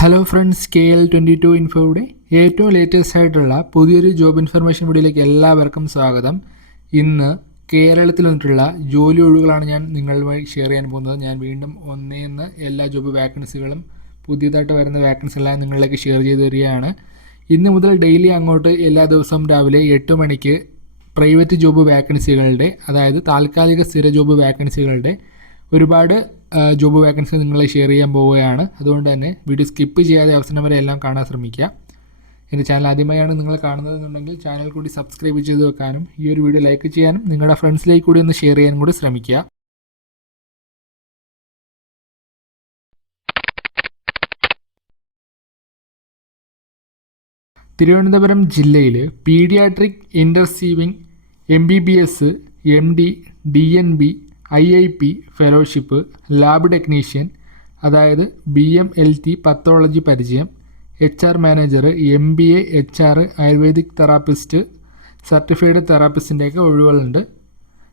Hello friends K L twenty two ഇൻഫോയുടെ ഏറ്റവും latest ആയിട്ടുള്ള പുതിയൊരു ജോബ് ഇൻഫർമേഷൻ വീഡിയോയിലേക്ക് എല്ലാവർക്കും സ്വാഗതം. ഇന്ന് കേരളത്തിൽ വന്നിട്ടുള്ള ജോലി ഒഴിവുകളാണ് ഞാൻ നിങ്ങളുമായി ഷെയർ ചെയ്യാൻ പോകുന്നത്. ഞാൻ വീണ്ടും ഒന്നേന്ന് എല്ലാ ജോബ് വാക്കൻസികളും പുതിയതായിട്ട് വരുന്ന വാക്കൻസി എല്ലാം നിങ്ങളിലേക്ക് ഷെയർ ചെയ്ത് തരികയാണ് ഇന്ന് മുതൽ ഡെയിലി അങ്ങോട്ട് എല്ലാ ദിവസവും രാവിലെ എട്ട് മണിക്ക് പ്രൈവറ്റ് ജോബ് വാക്കൻസികളുടെ അതായത് താൽക്കാലിക സ്ഥിര ജോബ് വാക്കൻസികളുടെ ഒരുപാട് ജോബ് വാക്കൻസി നിങ്ങളെ ഷെയർ ചെയ്യാൻ പോവുകയാണ്. അതുകൊണ്ട് തന്നെ വീഡിയോ സ്കിപ്പ് ചെയ്യാതെ അവസാനം വരെ എല്ലാം കാണാൻ ശ്രമിക്കുക. എന്റെ ചാനൽ ആദ്യമായാണ് നിങ്ങൾ കാണുന്നതെന്നുണ്ടെങ്കിൽ ചാനൽ കൂടി സബ്സ്ക്രൈബ് ചെയ്ത് വെക്കാനും ഈ ഒരു വീഡിയോ ലൈക്ക് ചെയ്യാനും നിങ്ങളുടെ ഫ്രണ്ട്സിലേക്ക് കൂടി ഒന്ന് ഷെയർ ചെയ്യാനും കൂടി ശ്രമിക്കുക. തിരുവനന്തപുരം ജില്ലയിൽ paediatric ഇന്റർസീവിംഗ് M B B S M D D N B I I P fellowship lab technician അതായത് B M L T pathology പരിചയം H R manager M B A H R ayurvedic therapist certified തെറാപ്പിസ്റ്റിന്റെയൊക്കെ ഒഴിവുകളുണ്ട്.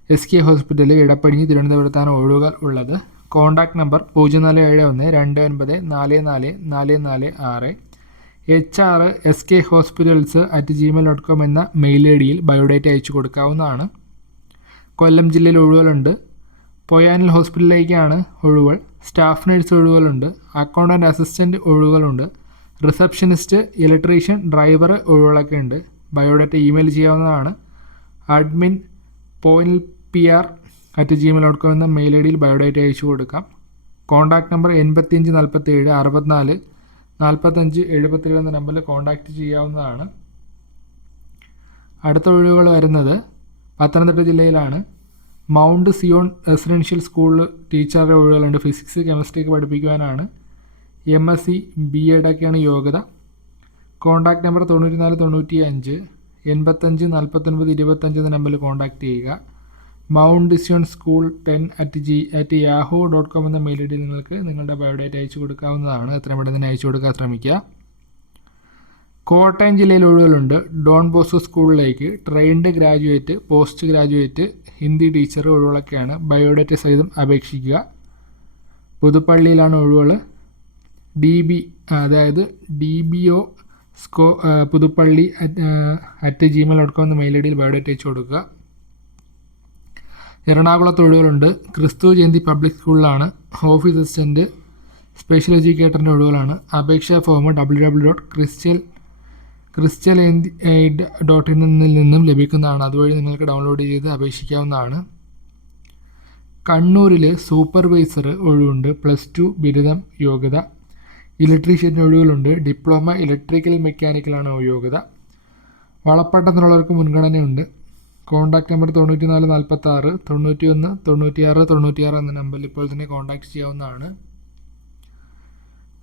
S K hospital Edappazhinji തിരുവനന്തപുരത്താണ് ഒഴിവുകൾ ഉള്ളത്. Contact number പൂജ്യം നാല് ഏഴ് ഒന്ന് രണ്ട് ഒൻപത് നാല് നാല് നാല് നാല് ആറ്. H R S K hospitals at gmail dot com എന്ന മെയിൽ ഐ ഡിയിൽ ബയോഡേറ്റ അയച്ചു കൊടുക്കാവുന്നതാണ്. കൊല്ലം ജില്ലയിൽ ഒഴിവുകളുണ്ട്. പൊയാനിൽ ഹോസ്പിറ്റലിലേക്കാണ് ഒഴിവുകൾ സ്റ്റാഫ് നഴ്സ് ഒഴിവുകളുണ്ട് അക്കൗണ്ടന്റ് അസിസ്റ്റന്റ് ഒഴിവുകളുണ്ട് റിസപ്ഷനിസ്റ്റ് ഇലക്ട്രീഷ്യൻ ഡ്രൈവർ ഒഴിവുകളൊക്കെ ഉണ്ട് ബയോഡേറ്റ ഇമെയിൽ ചെയ്യാവുന്നതാണ്. Admin point P R at gmail dot com എന്ന മെയിൽ ഐ ഡിയിൽ ബയോഡേറ്റ അയച്ചു കൊടുക്കാം. കോൺടാക്ട് നമ്പർ എൺപത്തിയഞ്ച് നാൽപ്പത്തി ഏഴ് അറുപത്തിനാല് നാൽപ്പത്തഞ്ച് എഴുപത്തിയേഴ് എന്ന നമ്പറിൽ കോൺടാക്റ്റ് ചെയ്യാവുന്നതാണ്. അടുത്ത ഒഴിവുകൾ വരുന്നത് പത്തനംതിട്ട ജില്ലയിലാണ്. മൗണ്ട് സിയോൺ റെസിഡൻഷ്യൽ സ്കൂളിൽ ടീച്ചറുടെ ഒഴിവുകളുണ്ട് ഫിസിക്സ് കെമിസ്ട്രിക്ക് പഠിപ്പിക്കുവാനാണ്. എം എസ് സി ബി എഡൊക്കെയാണ് യോഗ്യത. കോൺടാക്റ്റ് നമ്പർ തൊണ്ണൂറ്റി നാല് തൊണ്ണൂറ്റി അഞ്ച് എൺപത്തഞ്ച് നാൽപ്പത്തൊൻപത് ഇരുപത്തഞ്ച് എന്ന നമ്പറിൽ കോൺടാക്റ്റ് ചെയ്യുക. Mount Zion school ten at G at yahoo dot com എന്ന മെയിൽ ഐ ഡിയിൽ നിങ്ങൾക്ക് നിങ്ങളുടെ ബയോഡേറ്റ് അയച്ചു കൊടുക്കാവുന്നതാണ്. എത്രയും പെട്ടെന്ന് അയച്ചു കൊടുക്കാൻ ശ്രമിക്കുക. കോട്ടയം ജില്ലയിൽ ഒഴിവുകളുണ്ട് ഡോൺ ബോസ്കോ സ്കൂളിലേക്ക് trained graduate post graduate Hindi teacher ഒഴിവുകളൊക്കെയാണ് biodata സഹിതം അപേക്ഷിക്കുക. പുതുപ്പള്ളിയിലാണ് ഒഴിവുകൾ ഡി ബി അതായത് D B O സ്കോ Puthuppally at gmail dot com എന്ന മെയിൽ ഐ ഡിയിൽ ബയോഡേറ്റ അയച്ചു കൊടുക്കുക. എറണാകുളത്ത് ഒഴിവുകളുണ്ട് ക്രിസ്തു ജയന്തി പബ്ലിക് സ്കൂളിലാണ് ഓഫീസ് അസിസ്റ്റന്റ് സ്പെഷ്യൽ എഡ്യൂക്കേറ്ററിന്റെ ഒഴിവുകളാണ് അപേക്ഷാ ഫോം ഡബ്ല്യൂ ഡബ്ല്യൂ ഡോട്ട് ക്രിസ്ത്യൽ ക്രിസ്ത്യൽ എയ്ഡ് ഡോട്ട് ഇന്നിൽ നിന്നും ലഭിക്കുന്നതാണ്. അതുവഴി നിങ്ങൾക്ക് ഡൗൺലോഡ് ചെയ്ത് അപേക്ഷിക്കാവുന്നതാണ്. കണ്ണൂരിൽ സൂപ്പർവൈസർ ഒഴിവുണ്ട്. പ്ലസ് ടു ബിരുദം യോഗ്യത. ഇലക്ട്രീഷ്യന്റെ ഒഴിവുകളുണ്ട്. ഡിപ്ലോമ ഇലക്ട്രിക്കൽ മെക്കാനിക്കലാണ് യോഗ്യത. വളപ്പട്ടത്തിനുള്ളവർക്ക് മുൻഗണനയുണ്ട്. കോൺടാക്റ്റ് നമ്പർ തൊണ്ണൂറ്റി നാല് നാൽപ്പത്തി ആറ് തൊണ്ണൂറ്റി ഒന്ന് തൊണ്ണൂറ്റിയാറ് തൊണ്ണൂറ്റിയാറ് എന്ന നമ്പറിൽ ഇപ്പോൾ തന്നെ കോൺടാക്ട് ചെയ്യാവുന്നതാണ്.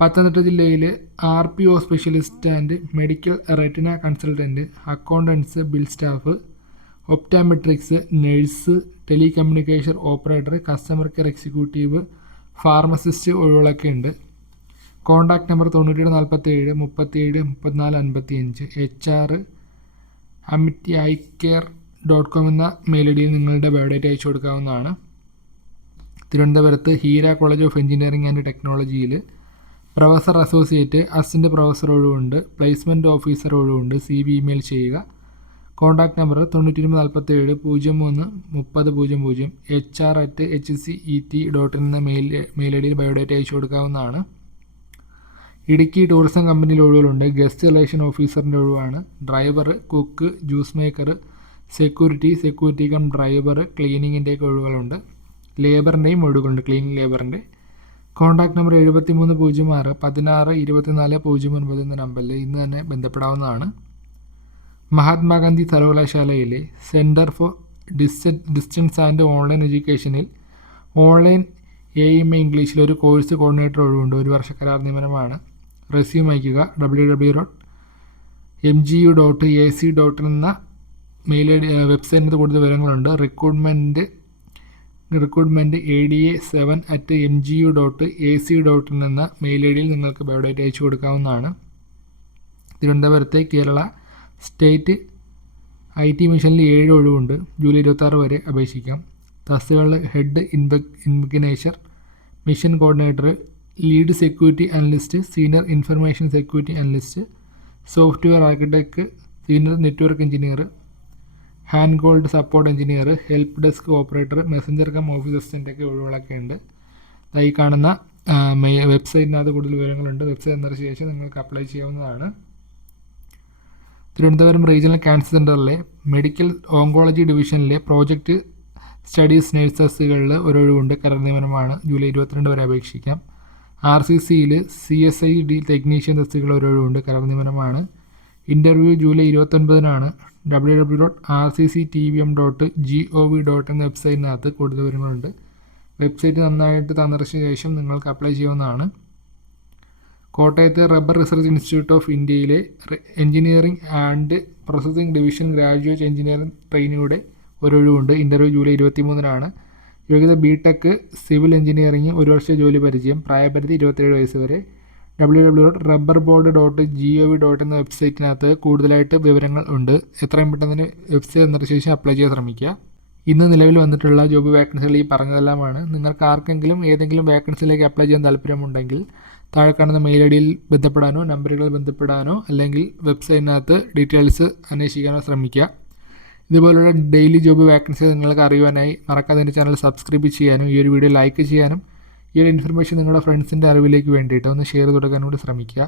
പത്തനംതിട്ട ജില്ലയിലെ R P O specialist and medical retina consultant accountants bill staff optometrics nurse telecommunication operator customer care executive pharmacist ഒഴിവുകളൊക്കെ ഉണ്ട്. കോൺടാക്ട് നമ്പർ തൊണ്ണൂറ്റേഴ് നാൽപ്പത്തി ഏഴ് മുപ്പത്തിയേഴ് മുപ്പത്തിനാല് അൻപത്തി അഞ്ച് H R amity I care dot com എന്ന മെയിൽ ഐ ഡിയിൽ നിങ്ങളുടെ ബയോഡേറ്റ അയച്ചു കൊടുക്കാവുന്നതാണ്. തിരുവനന്തപുരത്ത് Heera college of engineering and ടെക്നോളജിയിൽ പ്രൊഫസർ അസോസിയേറ്റ് അസിസ്റ്റന്റ് പ്രൊഫസർ ഒഴിവുണ്ട് പ്ലേസ്മെന്റ് ഓഫീസർ ഒഴിവുണ്ട് സി ബി ഇമെയിൽ ചെയ്യുക. കോൺടാക്ട് നമ്പർ തൊണ്ണൂറ്റി ഒന്ന് നാൽപ്പത്തി ഏഴ് പൂജ്യം മൂന്ന് മുപ്പത് പൂജ്യം പൂജ്യം H R at H C E T dot in എന്ന മെയിൽ മെയിൽ ഐ ഡിയിൽ ബയോഡേറ്റ അയച്ചു കൊടുക്കാവുന്നതാണ്. ഇടുക്കി ടൂറിസം കമ്പനിയിൽ ഒഴിവുകളുണ്ട്. ഗസ്റ്റ് റിലേഷൻ ഓഫീസറിന്റെ ഒഴിവാണ്. Driver cook juice maker security security cum driver ക്ലീനിങ്ങിന്റെയൊക്കെ ഒഴിവുകളുണ്ട്. ലേബറിന്റെയും ഒഴിവുകളുണ്ട്. ക്ലീനിങ് ലേബറിന്റെ കോൺടാക്ട് നമ്പർ എഴുപത്തി മൂന്ന് പൂജ്യം ആറ് പതിനാറ് ഇരുപത്തിനാല് പൂജ്യം ഒൻപത് എന്ന നമ്പറിൽ ഇന്ന് തന്നെ ബന്ധപ്പെടാവുന്നതാണ്. മഹാത്മാഗാന്ധി സർവകലാശാലയിലെ centre for dist distance and online എഡ്യൂക്കേഷനിൽ online A M A ഇംഗ്ലീഷിൽ ഒരു കോഴ്സ് കോർഡിനേറ്റർ ഒഴിവുണ്ട്. ഒരു വർഷ കരാർ നിയമനമാണ്. റെസ്യൂം അയക്കുക W W dot M G U dot A C dot എന്ന മെയിൽ ഐ ഡി വെബ്സൈറ്റിനകത്ത് കൂടുതൽ വിവരങ്ങളുണ്ട്. Recruitment recruitment A D A seven at M G U dot A C dot in എന്ന മെയിൽ ഐ ഡിയിൽ നിങ്ങൾക്ക് biodata അയച്ചു കൊടുക്കാവുന്നതാണ്. തിരുവനന്തപുരത്തെ Kerala state I T മിഷനിൽ ഏഴ് ഒഴിവുണ്ട്. ജൂലൈ ഇരുപത്താറ് വരെ അപേക്ഷിക്കാം. തസ്തികളിൽ ഹെഡ് ഇൻവെ ഇൻവിഗ്നേഷർ mission coordinator lead security analyst senior information security analyst software architect senior network engineer hand gold support engineer help desk operator messenger cum office assistant ഒക്കെ ഒഴിവുകളൊക്കെ ഉണ്ട്. ഈ കാണുന്ന വെബ്സൈറ്റിനകത്ത് കൂടുതൽ വിവരങ്ങളുണ്ട്. വെബ്സൈറ്റ് എന്നതിന് ശേഷം നിങ്ങൾക്ക് അപ്ലൈ ചെയ്യാവുന്നതാണ്. തിരുവനന്തപുരം റീജിയണൽ ക്യാൻസർ സെന്ററിലെ മെഡിക്കൽ ഓങ്കോളജി ഡിവിഷനിലെ പ്രോജക്റ്റ് സ്റ്റഡീസ് നഴ്സസുകളിൽ ഒരൊഴിവുണ്ട്. കരർ നിയമനമാണ്. ജൂലൈ ഇരുപത്തിരണ്ട് വരെ അപേക്ഷിക്കാം. ആർ സി സിയിൽ C S I D technician തസ്തികൾ ഒരൊഴിവുണ്ട്. കരർ നിയമനമാണ്. Interview July ഇരുപത്തൊൻപതിനാണ് W W dot R C C T V M dot G O V dot എന്ന വെബ്സൈറ്റിനകത്ത് കൂടുതൽ വിവരങ്ങളുണ്ട്. വെബ്സൈറ്റ് നന്നായിട്ട് തന്നതിന് ശേഷം നിങ്ങൾക്ക് അപ്ലൈ ചെയ്യാവുന്നതാണ്. കോട്ടയത്തെ റബ്ബർ റിസർച്ച് ഇൻസ്റ്റിറ്റ്യൂട്ട് ഓഫ് ഇന്ത്യയിലെ engineering and processing division graduate engineering ട്രെയിനിയുടെ ഒരൊഴിവുണ്ട് ഇന്റർവ്യൂ ജൂലൈ ഇരുപത്തി മൂന്നിനാണ് യോഗ്യത ബി ടെക് സിവിൽ എഞ്ചിനീയറിംഗ് ഒരു വർഷ ജോലി പരിചയം പ്രായപരിധി ഇരുപത്തേഴ് വയസ്സ് വരെ. W W dot rubber board dot G O V dot എന്ന വെബ്സൈറ്റിനകത്ത് കൂടുതലായിട്ട് വിവരങ്ങൾ ഉണ്ട്. എത്രയും പെട്ടെന്ന് വെബ്സൈറ്റ് സന്ദർശിച്ച് അപ്ലൈ ചെയ്യാൻ ശ്രമിക്കുക. ഇന്ന് നിലവിൽ വന്നിട്ടുള്ള ജോബ് വേക്കൻസികൾ ഈ പറഞ്ഞതെല്ലാമാണ്. നിങ്ങൾക്ക് ആർക്കെങ്കിലും ഏതെങ്കിലും വേക്കൻസിയിലേക്ക് അപ്ലൈ ചെയ്യാൻ താല്പര്യമുണ്ടെങ്കിൽ താഴെ കാണുന്ന മെയിൽ ഐ ഡിയിൽ ബന്ധപ്പെടാനോ നമ്പറുകൾ ബന്ധപ്പെടാനോ അല്ലെങ്കിൽ വെബ്സൈറ്റിനകത്ത് ഡീറ്റെയിൽസ് അന്വേഷിക്കാനോ ശ്രമിക്കുക. ഇതുപോലുള്ള ഡെയിലി ജോബ് വേക്കൻസി നിങ്ങൾക്ക് അറിയുവാനായി മറക്കാതെ എന്റെ ചാനൽ സബ്സ്ക്രൈബ് ചെയ്യാനും ഈ ഒരു വീഡിയോ ലൈക്ക് ചെയ്യാനും ഈ ഒരു ഇൻഫർമേഷൻ നിങ്ങളുടെ ഫ്രണ്ട്സിന്റെ അറിവിലേക്ക് വേണ്ടിയിട്ട് ഒന്ന് ഷെയർ തുടങ്ങാനും കൂടി ശ്രമിക്കുക.